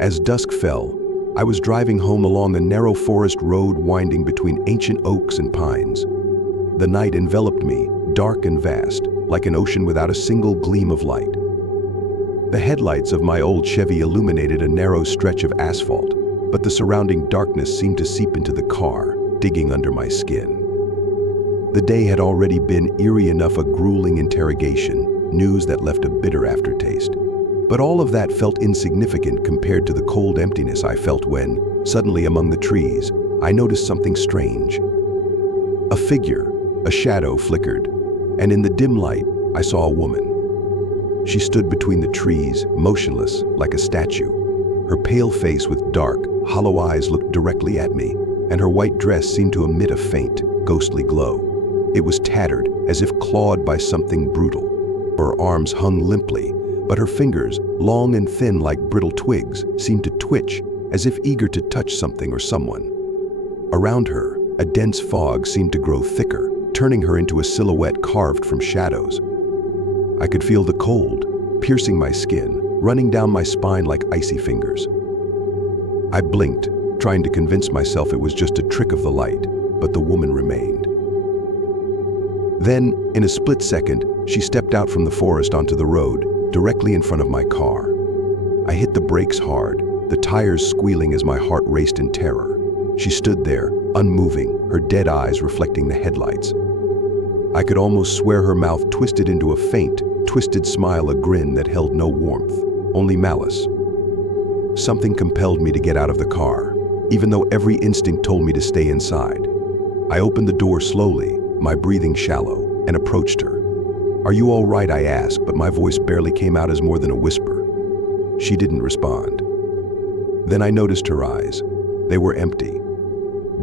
As dusk fell, I was driving home along a narrow forest road winding between ancient oaks and pines. The night enveloped me, dark and vast, like an ocean without a single gleam of light. The headlights of my old Chevy illuminated a narrow stretch of asphalt, but the surrounding darkness seemed to seep into the car, digging under my skin. The day had already been eerie enough, a grueling interrogation, news that left a bitter aftertaste. But all of that felt insignificant compared to the cold emptiness I felt when, suddenly among the trees, I noticed something strange. A figure, a shadow flickered, and in the dim light, I saw a woman. She stood between the trees, motionless, like a statue. Her pale face with dark, hollow eyes looked directly at me, and her white dress seemed to emit a faint, ghostly glow. It was tattered, as if clawed by something brutal. Her arms hung limply, but her fingers, long and thin like brittle twigs, seemed to twitch, as if eager to touch something or someone. Around her, a dense fog seemed to grow thicker, turning her into a silhouette carved from shadows. I could feel the cold, piercing my skin, running down my spine like icy fingers. I blinked, trying to convince myself it was just a trick of the light, but the woman remained. Then, in a split second, she stepped out from the forest onto the road, directly in front of my car. I hit the brakes hard, the tires squealing as my heart raced in terror. She stood there, unmoving, her dead eyes reflecting the headlights. I could almost swear her mouth twisted into a faint, twisted smile, a grin that held no warmth, only malice. Something compelled me to get out of the car, even though every instinct told me to stay inside. I opened the door slowly, my breathing shallow, and approached her. "Are you all right?" I asked, but my voice barely came out as more than a whisper. She didn't respond. Then I noticed her eyes. They were empty.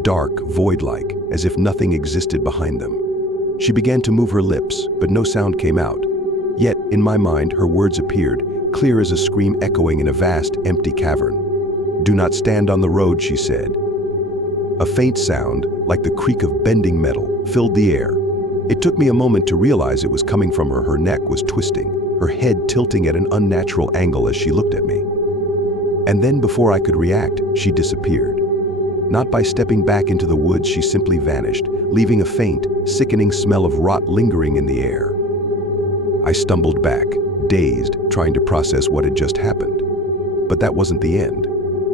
Dark, void-like, as if nothing existed behind them. She began to move her lips, but no sound came out. Yet, in my mind, her words appeared, clear as a scream echoing in a vast, empty cavern. "Do not stand on the road," she said. A faint sound, like the creak of bending metal, filled the air. It took me a moment to realize it was coming from her. Her neck was twisting, her head tilting at an unnatural angle as she looked at me. And then, before I could react, she disappeared. Not by stepping back into the woods, she simply vanished, leaving a faint, sickening smell of rot lingering in the air. I stumbled back, dazed, trying to process what had just happened. But that wasn't the end.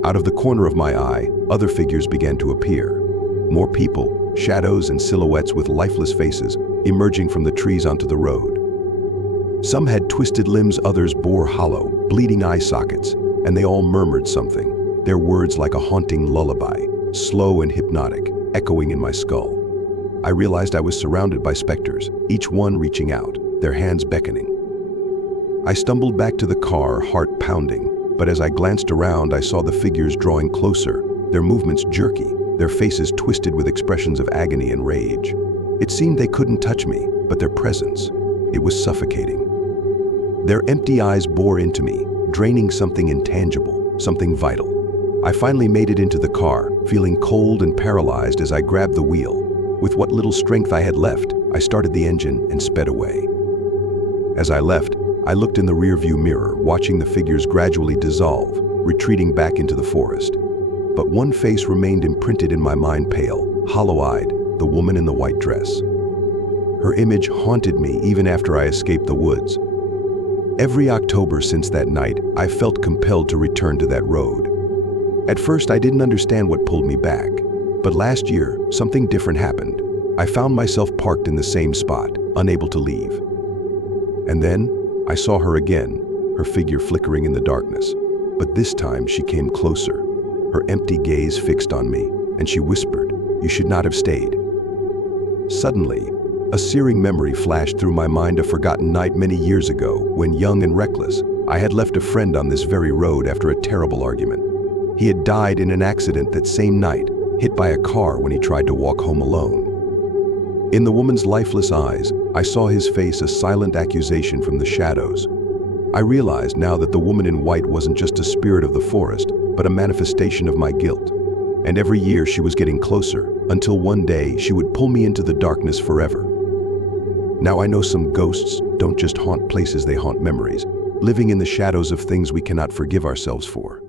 Out of the corner of my eye, other figures began to appear. More people, shadows and silhouettes with lifeless faces, emerging from the trees onto the road. Some had twisted limbs, others bore hollow, bleeding eye sockets, and they all murmured something, their words like a haunting lullaby, slow and hypnotic, echoing in my skull. I realized I was surrounded by specters, each one reaching out, their hands beckoning. I stumbled back to the car, heart pounding, but as I glanced around, I saw the figures drawing closer, their movements jerky, their faces twisted with expressions of agony and rage. It seemed they couldn't touch me, but their presence, it was suffocating. Their empty eyes bore into me, draining something intangible, something vital. I finally made it into the car, feeling cold and paralyzed as I grabbed the wheel. With what little strength I had left, I started the engine and sped away. As I left, I looked in the rearview mirror, watching the figures gradually dissolve, retreating back into the forest. But one face remained imprinted in my mind, pale, hollow-eyed, the woman in the white dress. Her image haunted me even after I escaped the woods. Every October since that night, I felt compelled to return to that road. At first, I didn't understand what pulled me back. But last year, something different happened. I found myself parked in the same spot, unable to leave. And then, I saw her again, her figure flickering in the darkness. But this time, she came closer, her empty gaze fixed on me, and she whispered, "You should not have stayed." Suddenly, a searing memory flashed through my mind, a forgotten night many years ago, when young and reckless, I had left a friend on this very road after a terrible argument. He had died in an accident that same night, hit by a car when he tried to walk home alone. In the woman's lifeless eyes, I saw his face, a silent accusation from the shadows. I realized now that the woman in white wasn't just a spirit of the forest, but a manifestation of my guilt. And every year she was getting closer, until one day she would pull me into the darkness forever. Now I know some ghosts don't just haunt places, they haunt memories, living in the shadows of things we cannot forgive ourselves for.